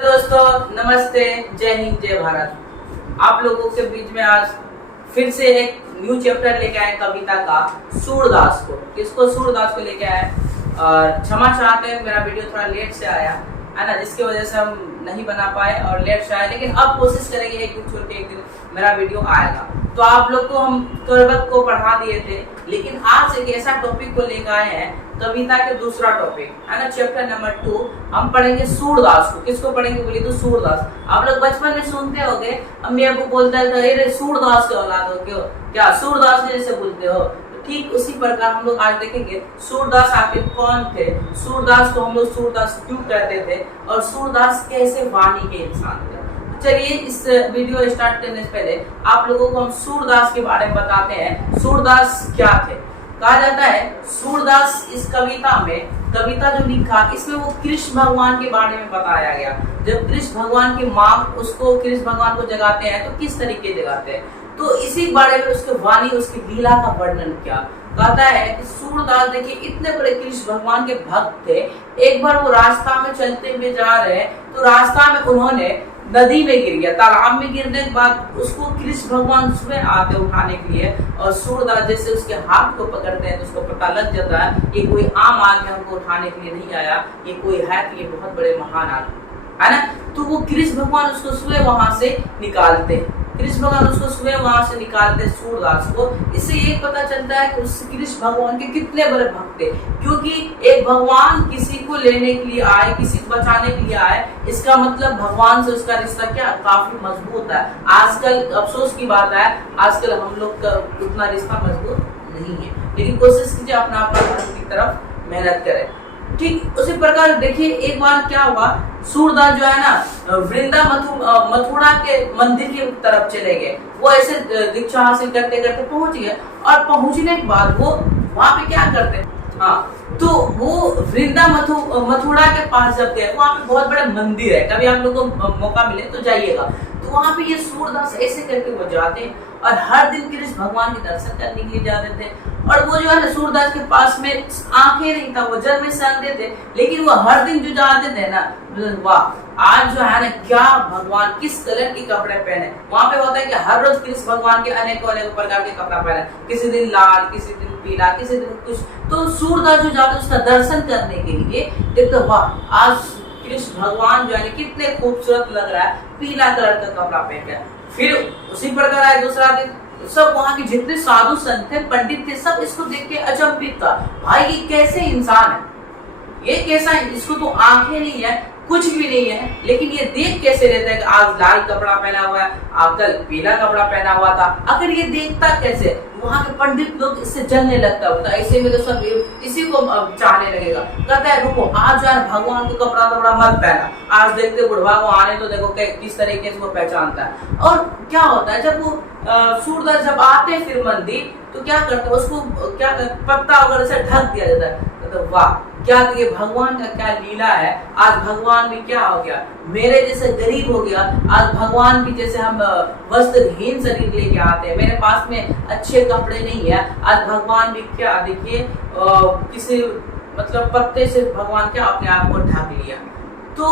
दोस्तों नमस्ते, जय हिंद, जय भारत। आप लोगों के बीच में आज फिर से एक न्यू चैप्टर लेके आए कविता का सूरदास को। किसको? सूरदास को लेके आए। और क्षमा चाहते हैं, मेरा वीडियो थोड़ा लेट से आया है ना, जिसकी वजह से हम नहीं बना पाए और लेट से आए, लेकिन अब कोशिश करेंगे एक दिन छोड़ के एक दिन मेरा वीडियो आएगा। तो आप लोग को हम कविता को पढ़ा दिए थे, लेकिन आज एक ऐसा टॉपिक को लेकर आए हैं, कविता के दूसरा टॉपिक है ना, चैप्टर नंबर 2। हम पढ़ेंगे सूरदास को। किसको पढ़ेंगे बोलिए तो सूरदास। आप लोग बचपन में सुनते होंगे, अम्मी आपको बोलता है अरे सूरदास के औलाद हो, क्यों क्या सूरदास जैसे बोलते हो। ठीक उसी प्रकार हम लोग आज देखेंगे सूरदास आखिर कौन थे, सूरदास को हम लोग सूरदास क्यों कहते थे, और सूरदास कैसे वाणी के इंसान थे। चलिए इस वीडियो स्टार्ट करने से पहले आप लोगों को हम सूरदास के बारे में बताते हैं। सूरदास क्या थे? कहा जाता है सूरदास इस कविता में, कविता जो लिखा इसमें वो कृष्ण भगवान के बारे में बताया गया। जब कृष्ण भगवान की माँ उसको, कृष्ण भगवान को जगाते हैं तो किस तरीके जगाते हैं, तो इसी बारे में उसके वाणी, उसकी लीला का वर्णन किया। कहता है कि सूरदास देखिए इतने बड़े कृष्ण भगवान के भक्त थे। एक बार वो रास्ता में चलते हुए जा रहे हैं तो रास्ता में उन्होंने नदी में गिर गया। तालाब में गिरने के बाद उसको कृष्ण भगवान सुबह आते उठाने के लिए, और सूरदास जैसे उसके हाथ को पकड़ते हैं तो उसको पता लग जाता है ये कोई आम आदमी हमको उठाने के लिए नहीं आया, ये कोई है कि ये बहुत बड़े महान आदमी है ना। तो वो कृष्ण भगवान उसको सुबह वहां से निकालते हैं, कृष्ण भगवान उसको सुबह वहां से निकालते सूरदास को। इससे ये पता चलता है कि उस कृष्ण भगवान के कितने बड़े भक्त थे, क्योंकि एक भगवान किसी को लेने के लिए आए, किसी को बचाने के लिए आए, इसका मतलब भगवान से उसका रिश्ता क्या काफी मजबूत है। आजकल अफसोस की बात है, आजकल हम लोग का उतना रिश्ता मजबूत नहीं है, लेकिन कोशिश कीजिए अपना धर्म की तरफ मेहनत करें। ठीक उसी प्रकार देखिए एक बार क्या हुआ, सूरदास जो है ना वृंदा मथुरा के मंदिर की तरफ चले गए। वो ऐसे दीक्षा हासिल करते करते पहुंच गए, और पहुंचने के बाद वो वहां पे क्या करते, हाँ तो वो वृंदा मथुरा के पास जब गए, वहां पे बहुत बड़ा मंदिर है। कभी आप लोग को मौका मिले तो जाइएगा। तो वहां पे ये सूरदास ऐसे करके वो जाते और हर दिन कृष्ण भगवान के दर्शन करने के लिए जाते थे। और वो जो है ना सूरदास के पास में आंखें नहीं था, वो जन्म से अंधे थे, लेकिन वो हर दिन जो जाते थे ना, वाह आज जो है ना क्या भगवान किस कलर के कपड़े पहने। वहां पे होता है कि हर रोज कृष्ण भगवान के अनेक प्रकार के कपड़ा पहने, किसी दिन लाल, किसी दिन पीला, किसी दिन कुछ। तो सूरदास जो जाते उसका दर्शन करने के लिए देखते, वाह आज कृष्ण भगवान जो है कितने खूबसूरत लग रहा है, पीला कलर का कपड़ा पहन के। फिर उसी प्रकार आए दूसरा दिन, सब वहां के जितने साधु संत थे, पंडित थे, सब इसको देख के अचंभित था, भाई ये कैसे इंसान है, ये कैसा है, इसको तो आंखें नहीं है, कुछ भी नहीं है, लेकिन ये देख कैसे रहता है कि आज लाल कपड़ा पहना हुआ है, आज कल पीला कपड़ा पहना हुआ था, अगर ये देखता कैसे। वहां के पंडित लोग इससे जलने लगता होता, ऐसे में तो सब इसी को चाहने लगेगा। कहता है रुको, आज यार भगवान को कपड़ा मत पहना, आज देखते बुढ़वा को आने तो देखो किस तरीके से वो पहचानता है। और क्या होता है जब वो सूरदास जब आते हैं फिर मंदिर, तो क्या करते हैं उसको क्या पत्ता वगैरह से ढक दिया जाता है। तो वाह क्या ये भगवान का क्या लीला है, आज भगवान भी क्या हो गया, मेरे जैसे गरीब हो गया, आज भगवान भी जैसे हम वस्त्रहीन शरीर लेके आते हैं, मेरे पास में अच्छे कपड़े नहीं है, आज भगवान भी क्या देखिए किसी मतलब पत्ते से भगवान क्या अपने आप को ढक लिया। तो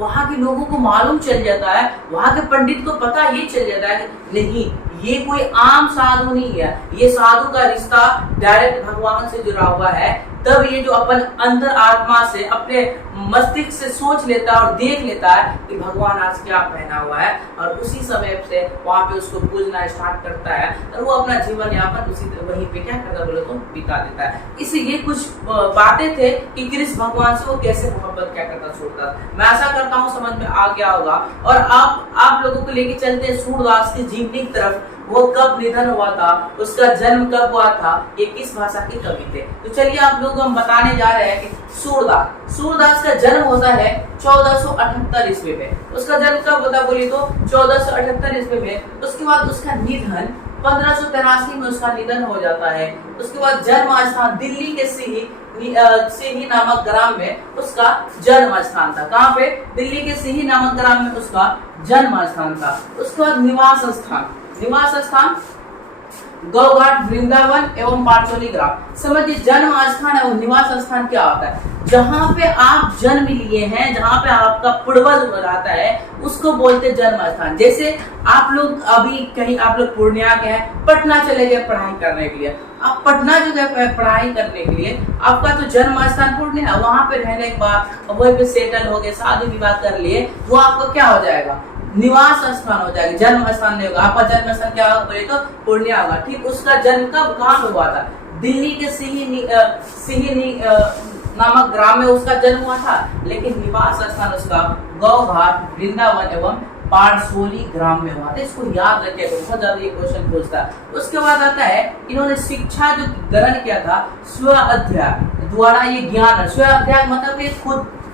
वहां के लोगों को मालूम चल जाता है, वहां के पंडित को पता ये चल जाता है नहीं ये कोई आम साधु नहीं है, ये साधु का रिश्ता डायरेक्ट भगवान से जुड़ा हुआ है। तब ये जो अपन अंदर आत्मा से अपने मस्तिष्क से सोच लेता है और देख लेता है कि भगवान आज क्या पहना हुआ है, और उसी समय से वहां पे उसको पूजना स्टार्ट करता है, और वो अपना जीवन यापन उसी वहीं पे क्या करता बोले तो बिता देता है। इसलिए ये कुछ बातें थे कि कृष्ण भगवान से वो कैसे मोहब्बत क्या करता सूरदास। मैं आशा करता हूँ समझ में आ गया होगा। और आप लोगों को लेके चलते हैं सूरदास की जीवनी की तरफ। वो कब निधन हुआ था, उसका जन्म कब हुआ था, ये किस भाषा के कवि थे, तो चलिए आप लोग हम बताने जा रहे हैं कि सूरदास का जन्म होता है 1478 ईस्वी में। उसका जन्म कब होता बोली तो 1478 ईस्वी में। उसके बाद उसका निधन 1583 में उसका निधन हो जाता है। उसके बाद जन्म स्थान दिल्ली के सिही नामक ग्राम में उसका जन्म स्थान था। कहाँ पे? दिल्ली के सिही नामक ग्राम में उसका जन्म स्थान था। उसके बाद निवास स्थान गौघाट, वृंदावन एवं पाठशाली ग्राम। समझिए जन्म स्थान एवं निवास स्थान क्या होता है? जहाँ पे आप जन्म लिए हैं, जहाँ पे आपका पूर्वज रहता है, उसको बोलते हैं जन्म स्थान। जैसे आप लोग अभी कहीं, आप लोग पूर्णिया के हैं, पटना चले गए पढ़ाई करने के लिए। आप पटना जो गए पढ़ाई करने के लिए, आपका तो जन्म स्थान पूर्णिया, वहां पे रहने के बाद वहीं पे सेटल हो गए, शादी विवाह कर लिए, वो आपका क्या हो जाएगा? निवास स्थान हो जाएगा, जन्म स्थान नहीं होगा। आपका जन्म स्थान क्या होगा? बोले तो पूर्णिया होगा। ठीक, उसका जन्म कब कहाँ हुआ था? दिल्ली के सिही नामक ग्राम में उसका जन्म हुआ था, लेकिन निवास स्थान उसका गौघाट, वृंदावन एवं पाठशाली ग्राम में हुआ था। इसको याद रखिएगा, बहुत ज्यादा ये क्वेश्चन पूछता है। उसके बाद आता है, इन्होंने शिक्षा जो ग्रहण किया था स्व अध्ययन द्वारा, ये ज्ञान, स्व अध्ययन मतलब ये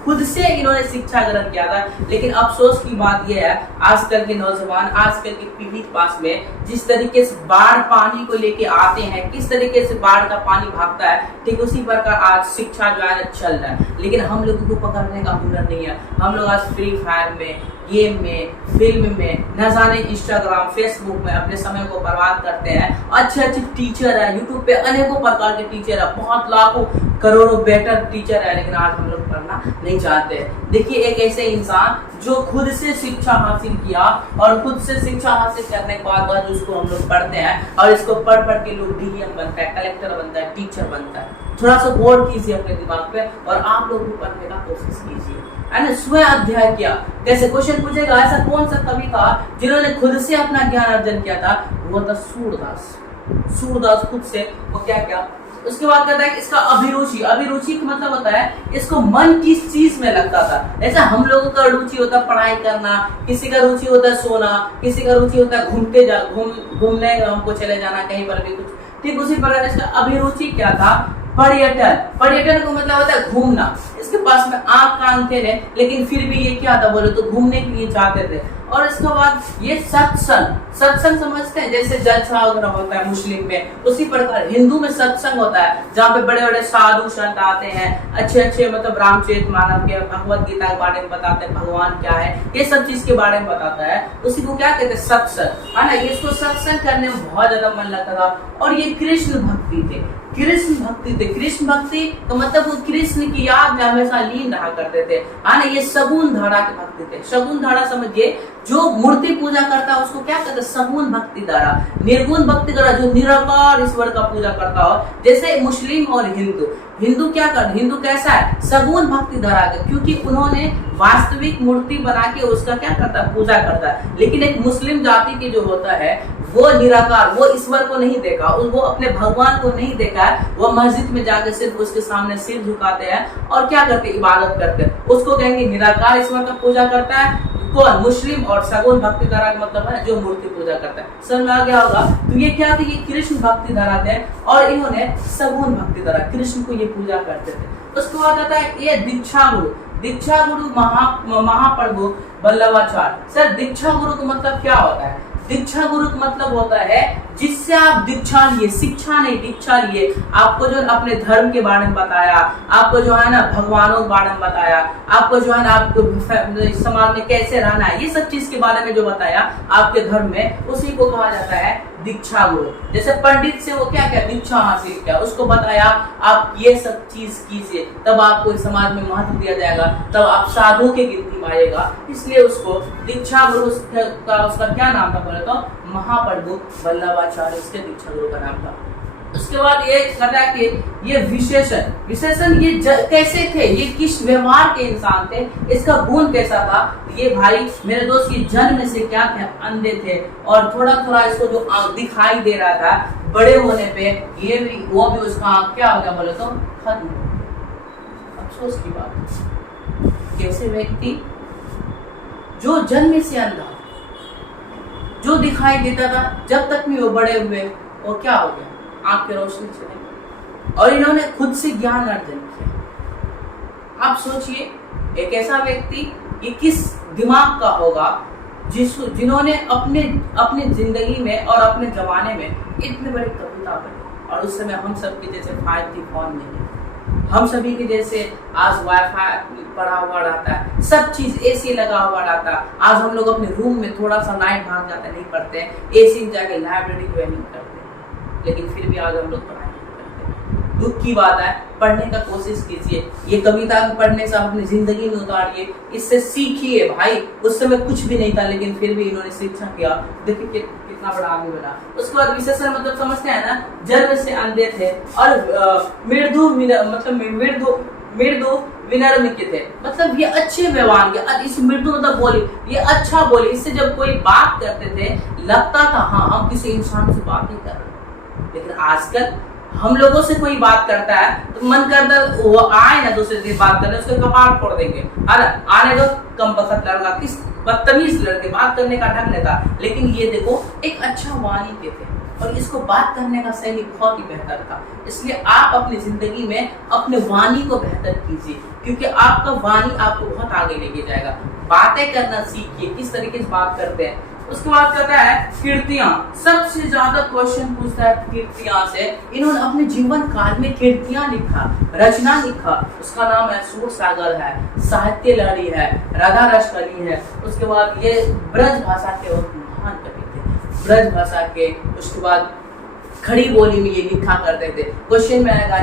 खुद से इन्होंने शिक्षा ग्रहण किया था। लेकिन अफसोस की बात यह है, आजकल के नौजवान, आजकल की पीढ़ी के पास में जिस तरीके से बाढ़ पानी को लेके आते हैं, किस तरीके से बाढ़ का पानी भागता है, ठीक उसी प्रकार आज शिक्षा जो है चल रहा है। लेकिन हम लोगों को पकड़ने का हुनर नहीं है। हम लोग आज फ्री फायर में, गेम में, फिल्म में, न जाने इंस्टाग्राम, फेसबुक में अपने समय को बर्बाद करते हैं। अच्छे अच्छे टीचर है, यूट्यूब पे अनेकों प्रकार के टीचर है, बहुत लाखों करोड़ों बेटर टीचर है, लेकिन आज हम लोग पढ़ना नहीं चाहते। देखिए एक ऐसे इंसान जो खुद से शिक्षा हासिल किया और खुद से शिक्षा हासिल करने के बाद उसको हम लोग पढ़ते हैं, और इसको पढ़ के लोग डीएम बनता है, कलेक्टर बनता है, टीचर बनता है। थोड़ा सा गौर कीजिए अपने दिमाग पे और आप लोग भी पढ़ने का कोशिश कीजिए, है ना। स्व अध्ययन किया, कैसे क्वेश्चन पूछेगा, ऐसा कौन सा कवि था जिन्होंने खुद से अपना ज्ञान अर्जन किया था? वो था सूरदास। सूरदास खुद से वो क्या क्या। उसके बाद कहता है कि इसका अभिरुचि, अभिरुचि का मतलब होता है इसको मन किस चीज में लगता था। ऐसा हम लोगों का रुचि होता है पढ़ाई करना, किसी का रुचि होता है सोना, किसी का रुचि होता है घूमने हमको चले जाना कहीं पर भी कुछ। ठीक उसी प्रकार इसका अभिरुचि क्या था? पर्यटन। पर्यटन को मतलब होता है घूमना। इसके पास में आंख कान थे नहीं, लेकिन फिर भी ये क्या था बोले तो घूमने के लिए चाहते थे। और इसके बाद ये सत्संग, सत्संग समझते हैं जैसे जलसा वगैरह होता है मुस्लिम में, उसी प्रकार हिंदू में सत्संग होता है जहाँ पे बड़े बड़े साधु संत आते हैं, अच्छे अच्छे मतलब रामचरित मानव के, भगवत गीता के बारे में बताते हैं, भगवान क्या है, ये सब चीज के बारे में बताता है। उसी को क्या कहते हैं? सत्संग, है ना। इसको सत्संग करने में बहुत ज्यादा मन लगता था। और ये कृष्ण भक्ति थे, कृष्ण भक्ति थे। कृष्ण भक्ति तो मतलब वो कृष्ण की याद में हमेशा लीन रहा करते थे, है ना। ये सगुन धारा के भक्ति थे। सगुन धारा समझिए, जो मूर्ति पूजा करता है उसको क्या कहते हैं? सगुन भक्ति धारा। निर्गुण भक्ति धारा जो निराकार ईश्वर का पूजा करता हो, जैसे मुस्लिम और हिंदू। हिंदू क्या कर, हिंदू कैसा है? सगुन भक्ति धारा का, क्योंकि उन्होंने वास्तविक मूर्ति बना के उसका क्या करता है? पूजा करता है। लेकिन एक मुस्लिम जाति के जो होता है वो निराकार, वो ईश्वर को नहीं देखा, वो अपने भगवान को नहीं देखा है, वो मस्जिद में जाकर सिर्फ उसके सामने सिर झुकाते हैं और क्या करते? इबादत करते हैं। उसको कहेंगे निराकार ईश्वर का पूजा करता है कौन? मुस्लिम। और सगुन भक्ति धारा का मतलब है जो मूर्ति पूजा करता है। समझ में आ गया होगा। तो ये क्या थे? ये कृष्ण भक्ति धारा थे और इन्होंने सगुन भक्ति धारा, कृष्ण को ये पूजा करते थे। उसके बाद आता है ये दीक्षा गुरु। दीक्षा गुरु महाप्रभु वल्लभाचार्य। सर दीक्षा गुरु का मतलब क्या होता है? दीक्षा गुरु का मतलब होता है जिससे आप दीक्षा लिए, शिक्षा नहीं दीक्षा लिए, आपको जो अपने धर्म के बारे में बताया, आपको जो है ना भगवानों के बारे में बताया, आपको जो है ना आपको समाज में कैसे रहना है, ये सब चीज के बारे में जो बताया आपके धर्म में, उसी को कहा जाता है दीक्षा गुरु। जैसे पंडित से वो क्या क्या दीक्षा हासिल किया, उसको बताया आप ये सब चीज कीजिए, तब आपको इस समाज में महत्व दिया जाएगा, तब आप साधु के गिनती में आएगा। इसलिए उसको दीक्षा गुरु का उसका क्या नाम था बोले तो महाप्रभु वल्लभाचार्य, उसके दीक्षा गुरु का नाम था। उसके बाद ये कहता है कि ये विशेषण ये कैसे थे, ये किस व्यवहार के इंसान थे, इसका गुण कैसा था। ये भाई मेरे दोस्त की जन्म से क्या थे? अंधे थे और थोड़ा थोड़ा इसको जो आंख दिखाई दे रहा था, बड़े होने पे ये भी वो भी उसका आंख क्या हो गया बोले तो खत्म। अफसोस की बात, कैसे व्यक्ति जो जन्म से अंधा, जो दिखाई देता था, जब तक भी वो बड़े हुए वो क्या हो गया? आंख की रोशनी चले। और इन्होंने खुद से ज्ञान अर्जन किया। आप सोचिए एक ऐसा व्यक्ति ये किस दिमाग का होगा जिन्होंने अपने जिंदगी में और अपने जमाने में इतने बड़े कविता पढ़ी। और उस समय हम सब के जैसे 5G फोन नहीं, हम सभी के जैसे आज वाईफाई पड़ा हुआ रहता है, सब चीज एसी लगा हुआ रहता है। आज हम लोग अपने रूम में थोड़ा सा लाइट भाग जाता है, नहीं पढ़ते हैं, एसी में जाके लाइब्रेरी ज्वाइनिंग करते हैं। लेकिन फिर भी आज हम लोग पढ़ाई नहीं करते। दुख की बात है, पढ़ने का कोशिश कीजिए, ये कविता पढ़ने से आप अपनी जिंदगी में उतारिए, इससे सीखिए भाई। उस समय कुछ भी नहीं था लेकिन फिर भी इन्होंने शिक्षा किया, देखिए कितना बड़ा आदमी बना। उसके बाद विशेषण मतलब समझते हैं ना, जन्म से अंधे थे और मृदु विनम्र के थे, मतलब ये अच्छे व्यवहार के। इस मृदु मतलब बोली, ये अच्छा बोली, इससे जब कोई बात करते थे लगता था हाँ हम किसी इंसान से बात नहीं कर रहे। लेकिन आजकल हम लोगों से कोई बात करता है तो मन करता है वो आए ना दूसरे से बात करने, उसके कपाट फोड़ देंगे, है ना। आने दो कम पसंद लड़का, किस बदतमीज लड़के, बात करने का ढंग नहीं था। लेकिन ये देखो एक अच्छा वाणी के थे और इसको बात करने का शैली बहुत ही बेहतर था। इसलिए आप अपनी जिंदगी में अपने वाणी को बेहतर कीजिए, क्योंकि आपका वाणी आपको बहुत आगे लेके जाएगा। बातें करना सीखिए, किस तरीके से बात करते हैं। उसके बाद कहता है कीर्तियां, सबसे ज्यादा क्वेश्चन पूछता है कीर्तियां से। इन्होंने अपने जीवन काल में कीर्तियां लिखा, रचना लिखा, उसका नाम है सूर सागर है, साहित्य लहरी है, राधा रस कली है। उसके बाद ये ब्रज भाषा के महान कवि थे, ब्रज भाषा के। उसके बाद खड़ी बोली में ये लिखा करते थे। क्वेश्चन में आएगा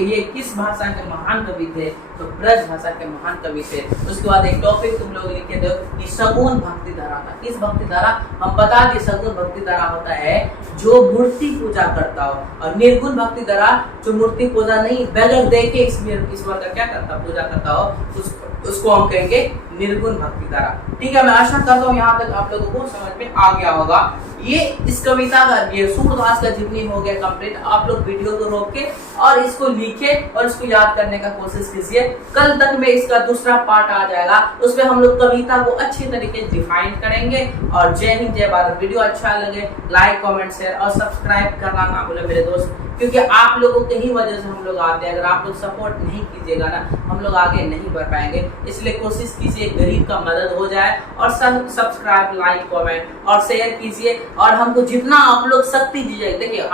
ये किस भाषा के महान कवि थे, तो ब्रज भाषा के महान कवि थे। उसके बाद एक टॉपिक तुम लोग लिखे दो कि सगुण भक्ति धारा था। किस भक्ति धारा, हम बता दें सगुण भक्ति धारा होता है जो मूर्ति पूजा करता हो, और निर्गुण भक्ति धारा जो मूर्ति पूजा नहीं बगैर देखे ईश्वर का क्या करता, पूजा करता हो, उसको हम कहेंगे निर्गुण भक्ति धारा। ठीक है, मैं आशा करता हूँ यहाँ तक आप लोगों को समझ में आ गया होगा। ये इस कविता का ये सूरदास का जितनी हो गया कंप्लीट। आप लोग वीडियो को रोक के और इसको लिखे और इसको याद करने का कोशिश कीजिए। कल तक में इसका दूसरा पार्ट आ जाएगा, उसमें हम लोग कविता को अच्छे तरीके से डिफाइन करेंगे। और जय हिंद जय भारत। वीडियो अच्छा लगे लाइक कमेंट शेयर और सब्सक्राइब करना ना भूले मेरे दोस्त, क्योंकि आप लोगों के ही वजह से हम लोग आते हैं। अगर आप लोग सपोर्ट नहीं कीजिएगा ना, हम लोग आगे नहीं बढ़ पाएंगे। इसलिए कोशिश कीजिए गरीब का मदद हो जाए, और सब्सक्राइब लाइक कमेंट और शेयर कीजिए, और हमको जितना आप लोग शक्ति दीजिए। देखिए हम